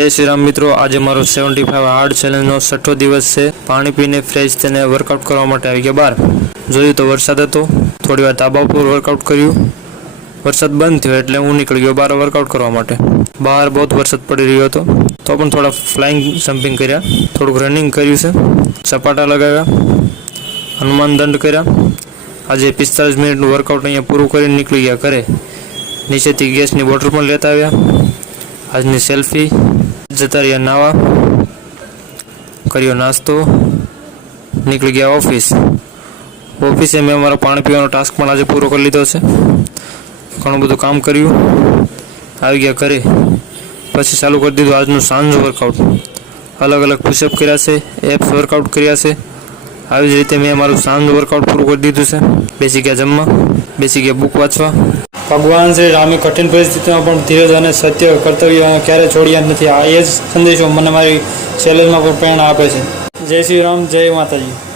जय श्री राम मित्रों, आज मारो 75 हार्ड चैलेंज नो 6ठो दिवस है। पानी पीने फ्रेश थईने वर्कआउट करवा माटे આવી ગયા બહાર। જોયું તો વરસાદ હતો, થોડી વાર ધાબા ઉપર વર્કઆઉટ કર્યું। વરસાદ બંધ થયો એટલે હું નીકળી ગયો બહાર વર્કઆઉટ કરવા માટે। બહાર બહુ વરસાદ પડી રહ્યો હતો તો પણ થોડા ફ્લાઇંગ જમ્પિંગ કર્યા, થોડુંક રનિંગ કર્યું છે, સપાટા લગાવ્યા, હનુમાન દંડ કર્યા। આજે 45 મિનિટનું વર્કઆઉટ અહીંયા પૂરું કરીને નીકળી ગયા ઘરે। નીચેથી ગેસની બોટલ પણ લેતા આવ્યા। આજની સેલ્ફી, જતા રહ્યા નાવા, કર્યો નાસ્તો, નીકળી ગયા ઓફિસે મેં મારો પાણી પીવાનો ટાસ્ક પણ આજે પૂરો કરી લીધો છે। ઘણું બધું કામ કર્યું, આવી ગયા ઘરે, પછી ચાલુ કરી દીધું આજનું સાંજનું વર્કઆઉટ। અલગ અલગ પુશઅપ કર્યા છે, એપ્સ વર્કઆઉટ કર્યા છે। આવી જ રીતે મેં મારું સાંજનું વર્કઆઉટ પૂરું કરી દીધું છે। બેસી ગયા જમવા, બેસી ગયા બુક વાંચવા। ભગવાન શ્રી રામે કઠિન પરિસ્થિતિમાં પણ ધીરજ અને સત્ય કર્તવ્ય ક્યારે છોડ્યા નથી। આ એ જ સંદેશો મને મારી ચેલેન્જમાં પણ પ્રેરણા આપે છે। જય શ્રી રામ, જય માતાજી।